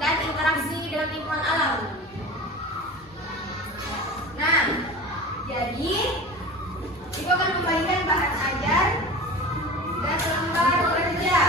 dan interaksi dengan lingkungan alam. Nah, jadi Ibu akan membagikan bahan ajar dan lembar kerja.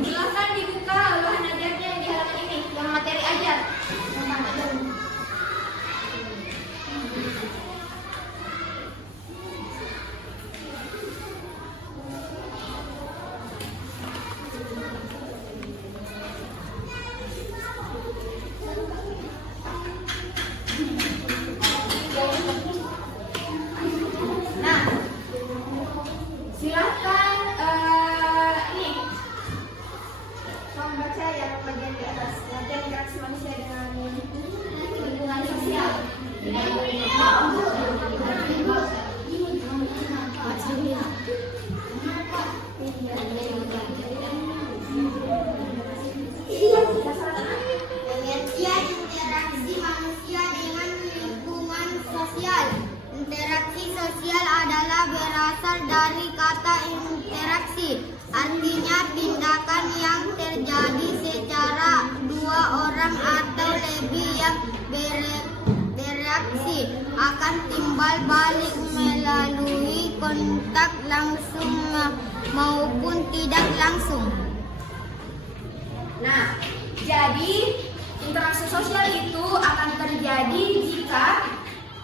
Silakan dibuka bahan ajarnya yang di halaman ini, yang materi ajar. Nah, silakan ini membaca yang bagian di atas, latihan interaksi manusia dengan lingkungan sosial. Pengertian interaksi manusia dengan lingkungan sosial. Interaksi sosial adalah berasal dari kata interaksi, artinya tindakan yang terjadi secara dua orang atau lebih yang bereaksi akan timbal balik melalui kontak langsung maupun tidak langsung. Nah, jadi interaksi sosial itu akan terjadi jika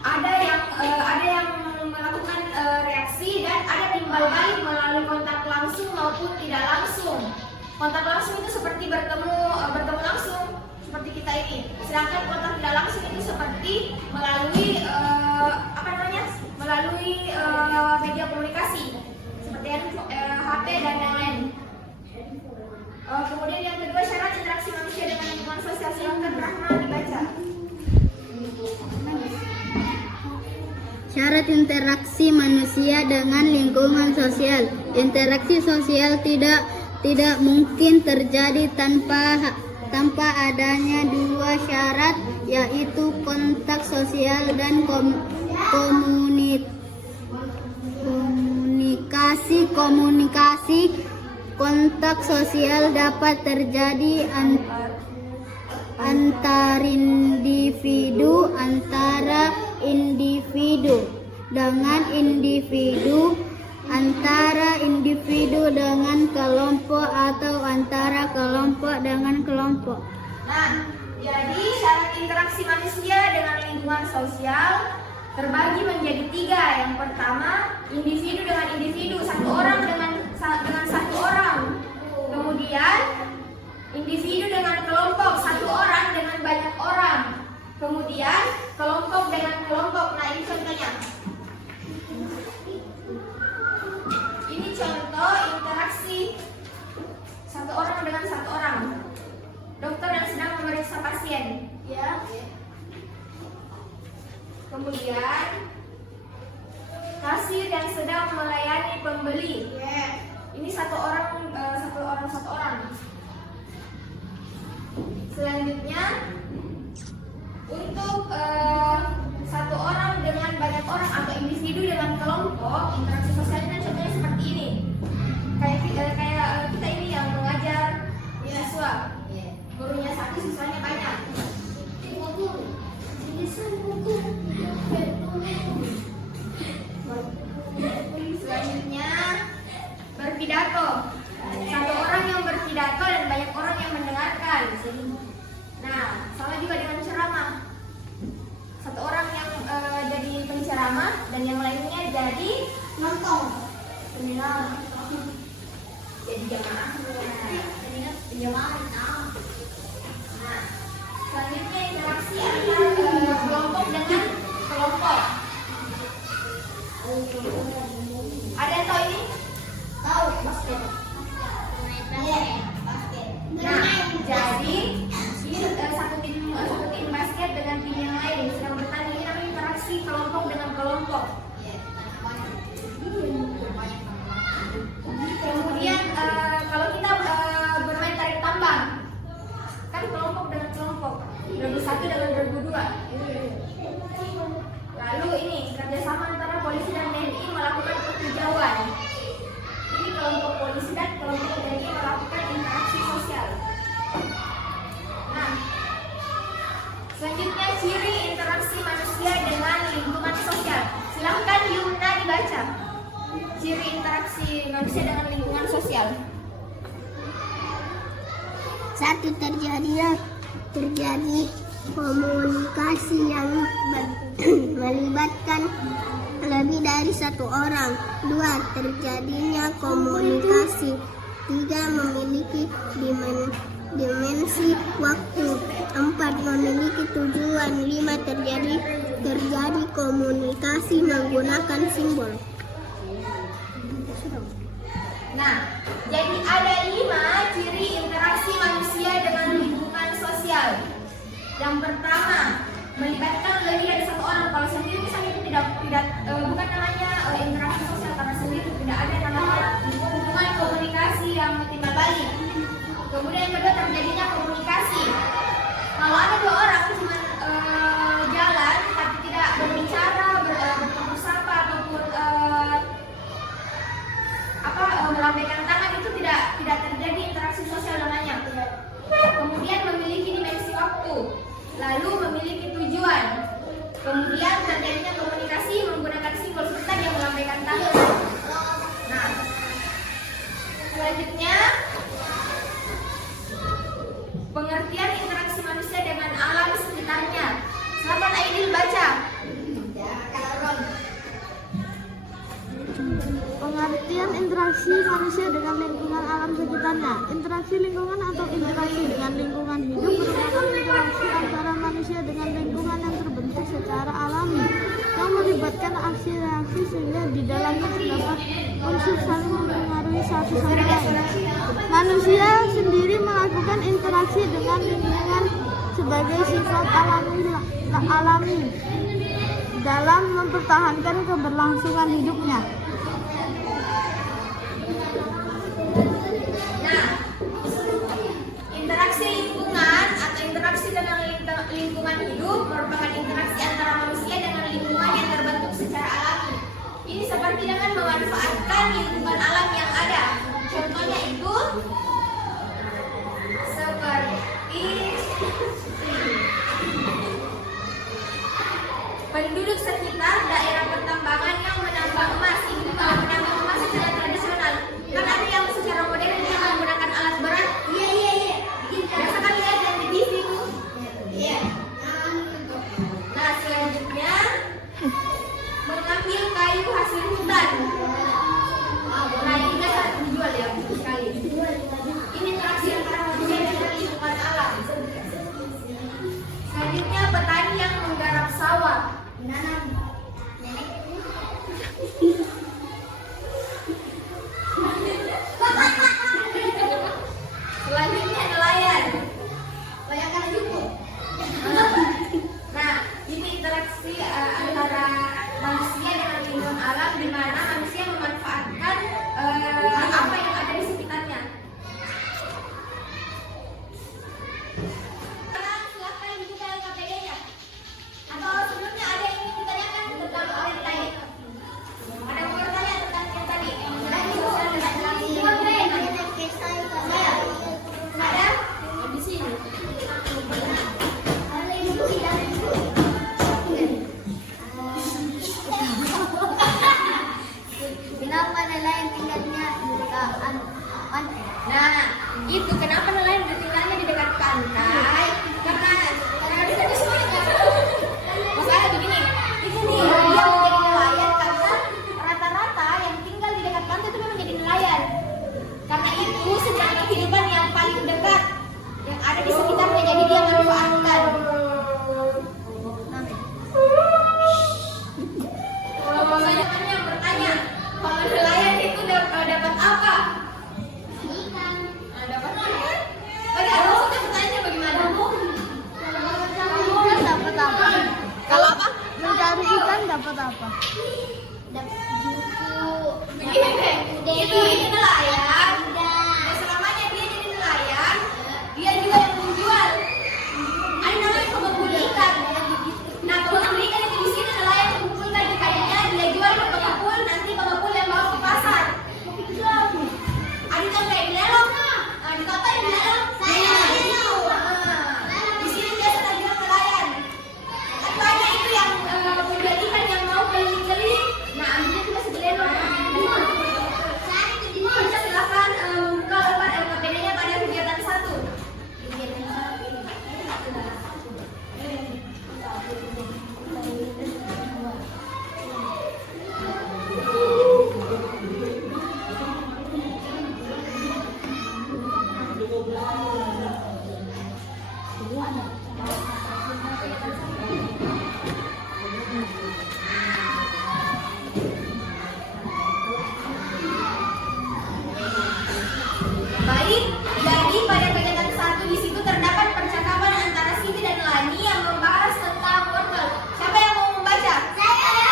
ada yang melakukan reaksi dan ada timbal balik melalui kontak langsung maupun tidak langsung. Kontak langsung itu seperti bertemu langsung seperti kita ini. Sedangkan kontak tidak langsung itu seperti melalui melalui media komunikasi seperti HP dan lain-lain. Kemudian yang kedua, syarat interaksi manusia dengan lingkungan sosial. Silakan Rahma dibaca. Syarat interaksi manusia dengan lingkungan sosial. Interaksi sosial tidak mungkin terjadi tanpa adanya dua syarat, yaitu kontak sosial dan komunikasi. Kontak sosial dapat terjadi antara individu dengan individu, antara individu dengan kelompok, atau antara kelompok dengan kelompok. Nah, jadi syarat interaksi manusia dengan lingkungan sosial terbagi menjadi tiga. Yang pertama, individu dengan individu, satu orang dengan satu orang. Kemudian individu dengan kelompok, satu orang dengan banyak orang. Kemudian kelompok dengan kelompok. Nah, ini contohnya. Ini contoh interaksi satu orang dengan satu orang. Dokter yang sedang memeriksa pasien, ya. Kemudian kasir yang sedang melayani pembeli. Ini satu orang. Selanjutnya untuk satu orang dengan banyak orang atau individu dengan kelompok, interaksi sosialnya contohnya seperti ini. Kayak kita ini yang mengajar siswa. Gurunya satu, siswanya banyak. Selanjutnya berpidato. Satu orang yang berpidato dan banyak orang yang mendengarkan. Nah, sama juga dengan ceramah. Satu orang yang jadi penceramah dan yang lainnya jadi nonton. Jadi jamaah. Nah, selanjutnya interaksi antara kelompok dengan kelompok. Ada yang tahu ini? Tahu, basket. Iya, basket. Nah, jadi ini satu tim basket dengan tim yang lain sedang bertanding. Ini namanya interaksi kelompok dengan kelompok. Kemudian kalau kita bermain tarik tambang, kan kelompok dengan kelompok, 2001 dengan 2002. Lalu ini kerjasama antara polisi dan TNI melakukan penghijauan. Ini kelompok polisi dan kelompok TNI melakukan interaksi sosial. Nah, selanjutnya ciri interaksi manusia dengan lingkungan sosial. Silahkan Yumna dibaca. Ciri interaksi manusia dengan lingkungan sosial. 1. Terjadi komunikasi yang melibatkan lebih dari satu orang. 2. Terjadinya komunikasi. 3. Memiliki dimensi waktu. 4. Memiliki tujuan. 5. Terjadi komunikasi menggunakan simbol. Nah, jadi ada 5 ciri interaksi manusia dengan lingkungan sosial. Yang pertama, melibatkan lebih dari satu orang. Kalau sendiri misalnya itu bukan namanya interaksi sosial, karena sendiri tidak ada namanya hubungan komunikasi yang timbal balik. Kemudian yang kedua, terjadinya komunikasi. Kalau ada 2 orang cuma jalan tapi tidak berbicara, bertemu sapa ataupun melambaikan tangan, itu tidak terjadi interaksi sosial namanya. Kemudian memiliki dimensi waktu, lalu memiliki tujuan. Kemudian terjadinya komunikasi menggunakan simbol seperti yang melambaikan tangan. Nah, selanjutnya pengertian interaksi manusia dengan alam sekitarnya. Silakan Aidil baca. Pengertian interaksi manusia dengan lingkungan alam sekitarnya. Interaksi lingkungan atau interaksi dengan lingkungan hidup merupakan interaksi antara manusia dengan lingkungan yang terbentuk secara alami, yang melibatkan aksi reaksi sehingga di dalamnya terdapat unsur saling mempengaruhi satu sama lain. Manusia sendiri melakukan interaksi dengan lingkungan sebagai sifat alami dalam mempertahankan keberlangsungan hidupnya. Nah, interaksi lingkungan atau interaksi dengan lingkungan hidup merupakan interaksi antara manusia dengan lingkungan yang terbentuk secara alami. Ini seperti dengan memanfaatkan lingkungan alam yang ada. Contohnya itu seperti penduduk sekitar daerah pertambangan yang menambang emas. Ini kalau menambang emas secara tradisional, kan ada yang secara modern yang menggunakan alat berat. Iya. Biasa kan lihat yang di TV itu. Iya. Nah, selanjutnya mengambil kayu hasil hutan. Nah, ini biasa dijual ya sekali. Ini interaksi antara manusia dengan lingkungan alam. Selanjutnya petani yang menggarap sawah. Selanjutnya nelayan. Nah, ini interaksi antara manusia dengan lingkungan alam, di mana manusia memanfaatkan apa yang ada di sekitarnya. Silahkan dibuka KPD-nya. Atau sebelumnya ada yang ingin ditanyakan tentang yang tadi? Ada yang mau bertanya tentang yang tadi? Ada? Di sini. Kenapa nelayan tinggalnya di dekat pantai? Nah, itu kenapa nelayan tinggalnya di dekat pantai? Karena di sana semuanya. Makanya begini, dia menjadi nelayan karena rata-rata yang tinggal di dekat pantai itu memang jadi nelayan. Karena itu sebenarnya kehidupan yang paling itu apa yang di dalam? Di sini biasa dibilang nelayan. Atau ada itu yang model ikan yang mau keliling-keliling. Nah, ambilnya cuma segede doang. Bisa silakan buka lembar LKPD-nya pada kegiatan 1. Baik, jadi pada kegiatan 1 di situ terdapat percakapan antara Siti dan Lani yang membahas tentang wortel. Siapa yang mau membaca? Saya.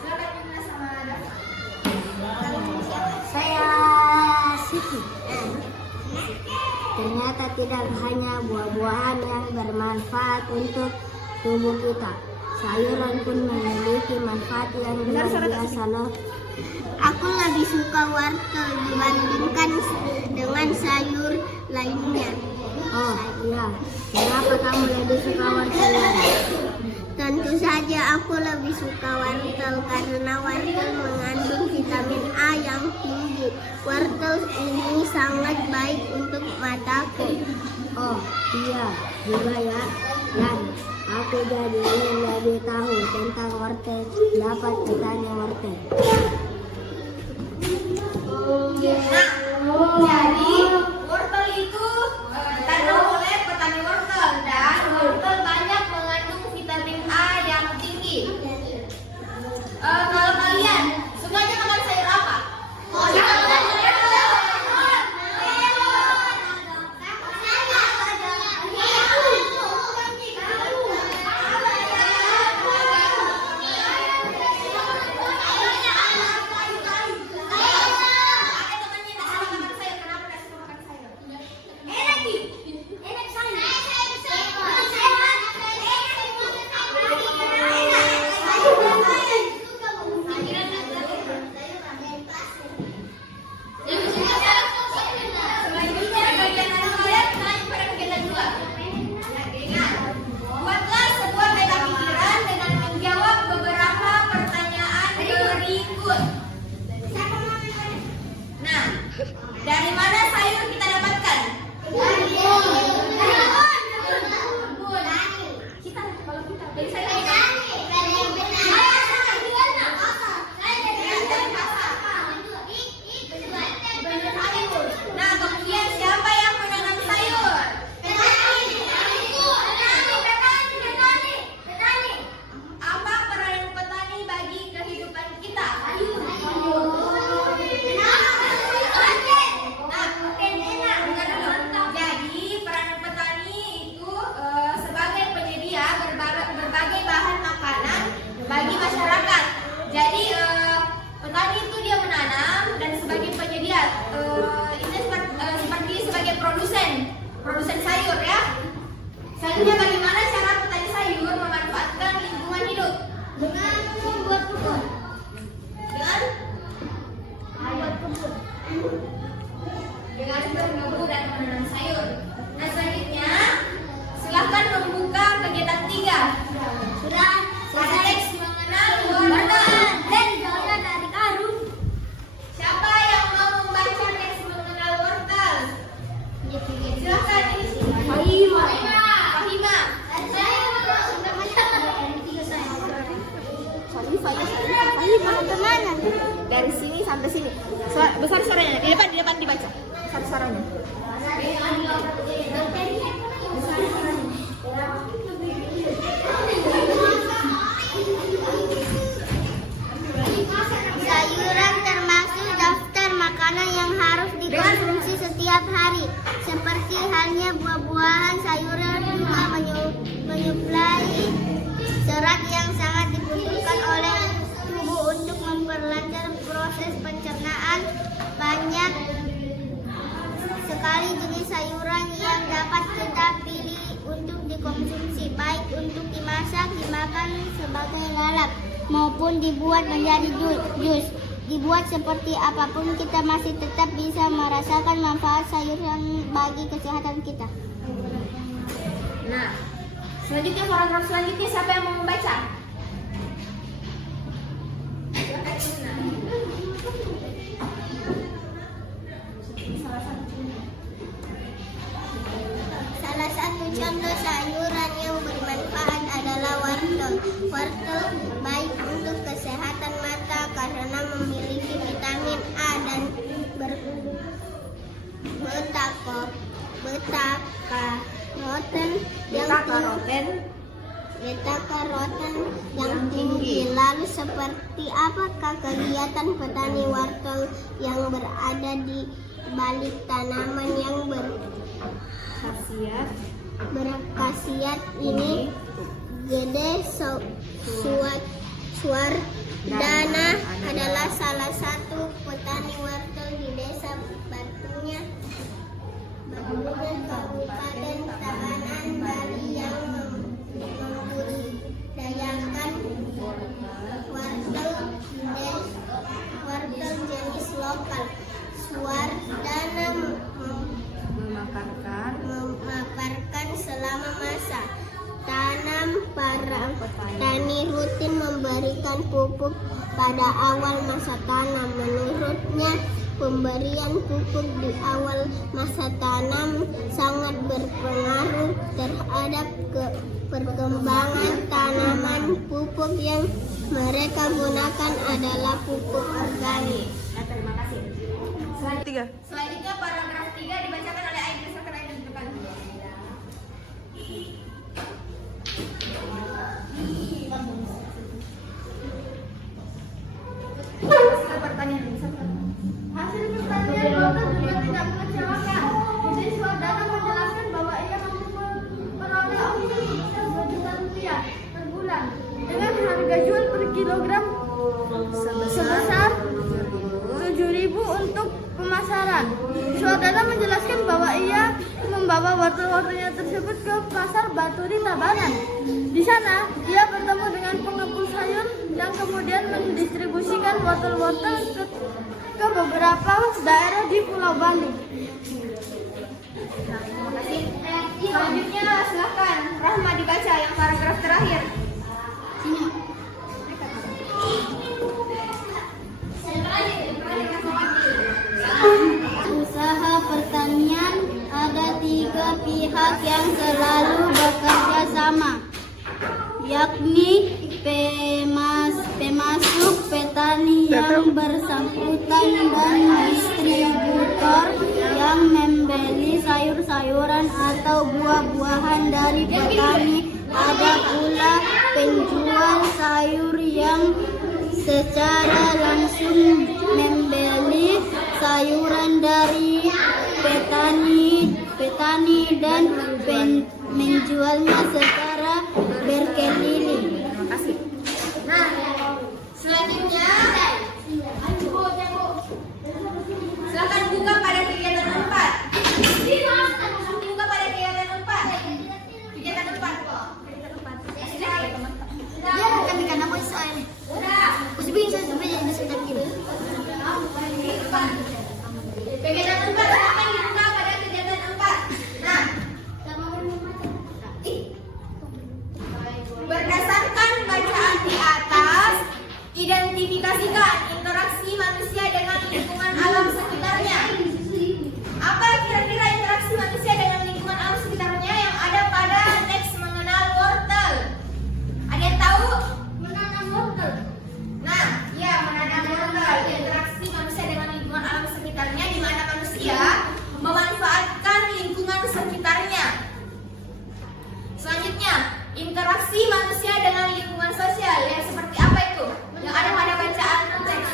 Silakan Yumna sama Dafa. Saya Siti. Ternyata tidak hanya buah-buahan yang bermanfaat untuk tubuh kita. Sayuran pun memiliki manfaat yang luar biasa loh. Aku lebih suka wortel dibandingkan dengan sayur lainnya. Oh iya, kenapa kamu lebih suka wortel? Tentu saja aku lebih suka wortel karena wortel mengandung vitamin A yang tinggi. Wortel ini sangat baik untuk mataku. Oh iya juga ya. Dan aku jadi ingin lebih tahu tentang wortel. Dapat bertanya wortel. Nah, jadi wortel itu ditanam oleh petani wortel dan wortel banyak mengandung vitamin A yang tinggi. Kalau kalian sukanya makan sayur apa? Buatlah sebuah peta pikiran dengan menjawab beberapa pertanyaan berikut. Nah, dari mana sayur kita dapatkan? Dari sayur Nah, kemudian siapa yang menanam sayur? Apa peran petani bagi kehidupan kita? Jadi peran petani itu sebagai penyedia berbagai bahan makanan bagi masyarakat. Jadi petani itu dia menanam dan sebagai penyedia ini seperti sebagai produsen sayur ya. Selanjutnya bagaimana cara petani sayur memanfaatkan lingkungan hidup? Dengan membuat kebun. Dengan berkebun dan menanam sayur. Nah, selanjutnya silahkan membuka kegiatan 3. Sudah teks mengenal wortel. dari karung. Siapa yang mau membaca teks mengenal wortel? Silahkan. Fahima. Dari sini sampai sini. Besar suaranya. Di depan dibaca. Besar suaranya. Sayuran termasuk daftar makanan yang harus dikonsumsi setiap hari. Seperti halnya buah-buahan, sayuran juga menyuplai serat yang sangat dibutuhkan oleh tubuh untuk memperlancar proses pencernaan. Banyak sekali jenis sayuran yang dapat kita pilih untuk dikonsumsi, baik untuk dimasak, dimakan sebagai lalap, maupun dibuat menjadi jus. dibuat seperti apapun, kita masih tetap bisa merasakan manfaat sayuran bagi kesehatan kita. Nah, selanjutnya paragraf selanjutnya siapa yang mau membaca? Salah satu contoh sayuran yang bermanfaat adalah wortel. Wortel baik untuk kesehatan mata karena memiliki vitamin A dan beta-karoten yang tinggi. Lalu seperti apakah kegiatan petani wortel yang berada di balik tanaman yang berkhasiat ini? Gede Suwardana adalah salah satu petani wortel di desa Batunya, Kabupaten Tabanan, Bali yang membudidayakan wortel jenis lokal. Suwardana memaparkan selama masa tanam para petani rutin memberikan pupuk pada awal masa tanam. Menurutnya, pemberian pupuk di awal masa tanam sangat berpengaruh terhadap perkembangan tanaman. Pupuk yang mereka gunakan adalah pupuk organik. Terima kasih. Tiga. Selanjutnya paragraf 3 dibacakan oleh Aida. Silakan Aida di depan. Hasil pertanian wortel juga tidak mengecewakan. Jadi Suwardana menjelaskan bahwa ia mampu memperoleh omset sebesar 2 juta rupiah per bulan dengan harga jual per kilogram sebesar 7.000 untuk pemasaran. Suwardana menjelaskan bahwa ia membawa wortel-wortelnya tersebut ke pasar Baturi Tabanan. Di sana, ia bertemu dengan pengepul sayur dan kemudian mendistribusikan wortel-wortel ke beberapa daerah di Pulau Bali. Terima kasih. Selanjutnya silakan Rahma dibaca yang paragraf terakhir. Usaha pertanian ada 3 pihak yang selalu bekerja sama, yakni pemasok, petani yang bersangkutan, dan distributor yang membeli sayur-sayuran atau buah-buahan dari petani. Ada pula penjual sayur yang secara langsung membeli sayuran dari petani dan menjualnya secara berkeliling. Terima kasih. Nah, selanjutnya silakan buka pada kegiatan 4. Buka pada kegiatan 4. Kegiatan 4 kok. Kegiatan 4. Ya, kan karena mau soal. Udah. Bisa sebenarnya bisa gitu. Kegiatan 4 silakan dibuka pada kegiatan 4. Nah, berdasarkan bacaan di atas, identifikasikan interaksi manusia dengan lingkungan alam sekitarnya. Apa kira-kira interaksi manusia dengan lingkungan alam sekitarnya yang ada pada teks mengenal wortel? Ada yang tahu? Menanam wortel. Nah, ya, menanam wortel. Interaksi manusia dengan lingkungan alam sekitarnya, di mana manusia memanfaatkan lingkungan sekitarnya. Selanjutnya, interaksi manusia dengan lingkungan sosial, yang seperti apa itu? Yang ada pada bacaan teks.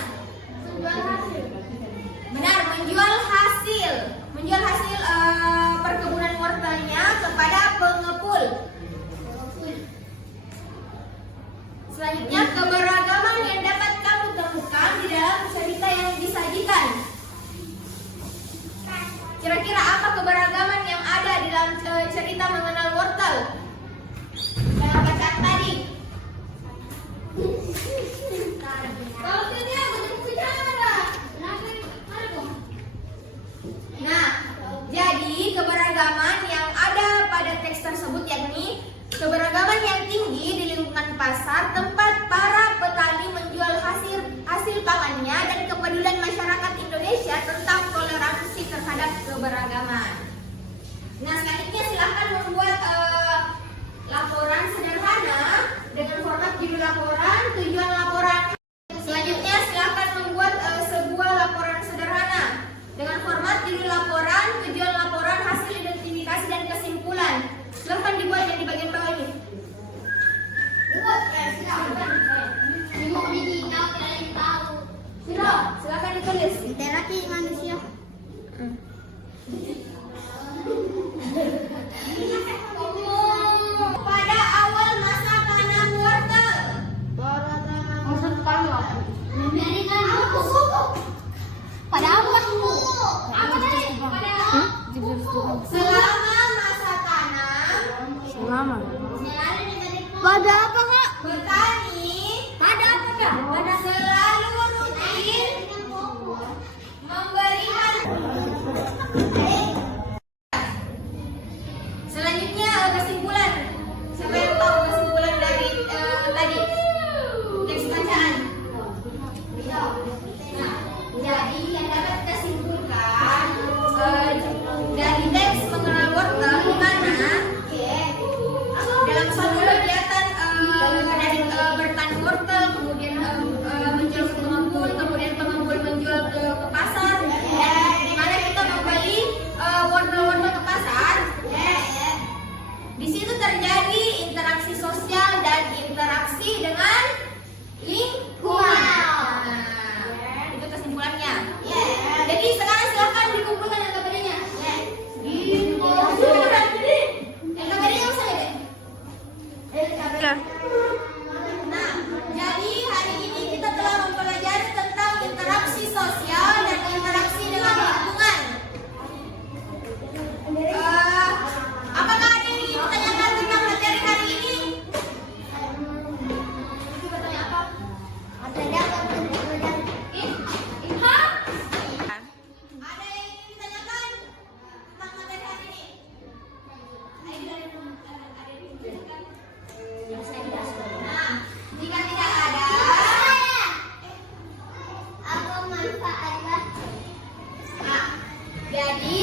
Benar, menjual hasil perkebunan wortelnya kepada pengepul. Selanjutnya, keberagaman yang dapat kamu temukan di dalam cerita yang disajikan. Kira-kira apa keberagaman yang ada di dalam cerita mengenal wortel? Dalam bacaan tadi. Kalau tidak, tersebut yakni keberagaman yang tinggi di lingkungan pasar tempat para petani menjual hasil pangannya dan kepedulian masyarakat Indonesia tentang toleransi terhadap keberagaman. Nah, selanjutnya silahkan membuat laporan sederhana dengan format judul laporan, tujuan laporan. Selanjutnya silahkan membuat sebuah laporan sederhana dengan format judul laporan, tujuan laporan, hasil identifikasi dan kesimpulan. Silahkan dibuat yang di bagian bawah ini. Silahkan ditulis. Interaksi manusia. Pada awal masa tanam wortel. Pada apa? Selama masa tanam. Pada apa, Kak? Petani Pada apa, Kak? selalu rutin memberikan. Selanjutnya kesimpulan. Siapa yang tahu kesimpulan dari tadi teks bacaan? Nah, jadi yang dapat kesimpulan dari teks mengenal wortel di mana dalam suatu kegiatan dari bertani wortel, kemudian menjual ke pengepul, kemudian pengepul menjual ke pasar, di mana kita membeli wortel-wortel ke pasar. Di situ terjadi interaksi sosial dan interaksi dengan lingkungan. Nah, itu kesimpulannya. Jadi sekarang silahkan dikumpulkan yang KBD-nya. Yang KBD-nya usah ya, Dek? Nah, jadi hari ini kita telah mempelajari tentang interaksi sosial dan interaksi dengan lingkungan. Apakah ada yang ingin ditanyakan tentang materi hari ini? Bertanya apa? Ada apa? Ada yang ingin ditanyakan tentang materi hari ini? Nah, jika tidak ada, Apa manfaatnya? nah, jadi